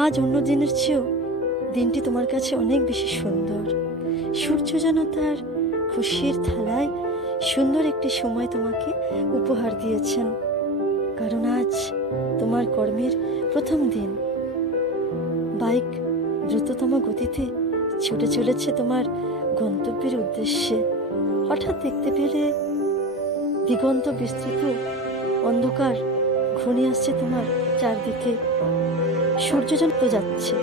আজ অন্য দিনের চেয়েও দিনটি তোমার কাছে অনেক বেশি সুন্দর। সূর্য যেন তার খুশির থালায় সুন্দর একটি সময় তোমাকে উপহার দিয়েছেন, কারণ আজ তোমার কর্মের প্রথম দিন। বাইক দ্রুততম গতিতে ছুটে চলেছে তোমার গন্তব্যের উদ্দেশ্যে। হঠাৎ দেখতে পেলে দিগন্ত বিস্তৃত অন্ধকার ঘনিয়ে আসছে তোমার চারদিকে। সূর্য যেন তো যাচ্ছে।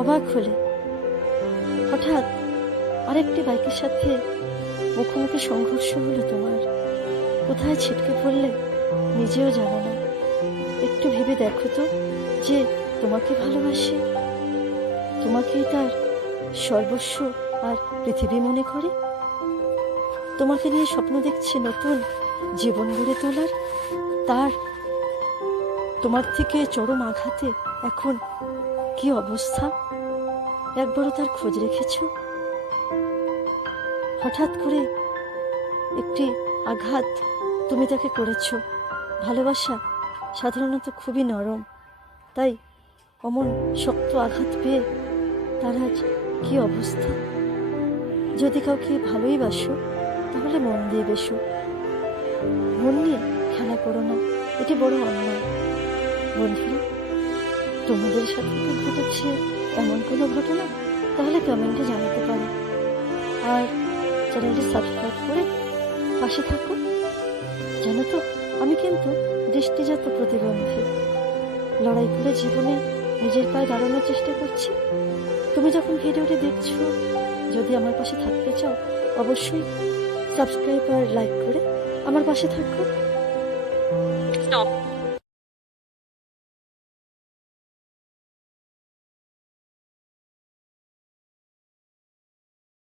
অবাক হলে হঠাৎ আরেকটি বাইকের সাথে মুখোমুখি সংঘর্ষ হলো তোমার। কোথায় ছিটকে পড়লে নিজেও জানো না। একটু ভেবে দেখো তো, যে তোমাকে ভালোবাসে, তোমাকেই তার সর্বস্ব আর পৃথিবী মনে করে, তোমাকে নিয়ে স্বপ্ন দেখছে নতুন জীবন গড়ে তোলার, তার তোমার থেকে চরম আঘাতে এখন কি অবস্থা? একবারও তার খোঁজ রেখেছ? হঠাৎ করে একটি আঘাত তুমি তাকে করেছ। ভালোবাসা সাধারণত খুবই নরম, তাই অমন শক্ত আঘাত পেয়ে তার আজ কি অবস্থা? যদি কাউকে ভালোই বাসো তাহলে মন দিয়ে বেসো, মন নিয়ে খেলা করো না, এটি বড় অন্যায়। বন্ধুরা, তোমাদের সাথে কি ঘটেছে এমন কোনো ঘটনা? তাহলে কমেন্টে জানাতে পারো। আর চ্যানেলটি সাবস্ক্রাইব করে পাশে থাকো। জানো তো, আমি কিন্তু দৃষ্টিজাত প্রতিবন্ধী। লড়াই করে জীবনে নিজের পায়ে দাঁড়ানোর চেষ্টা করছি। তুমি যখন ভিডিওটি দেখছো, যদি আমার পাশে থাকতে চাও, অবশ্যই সাবস্ক্রাইব আর লাইক করে আমার পাশে থাকো। Stop.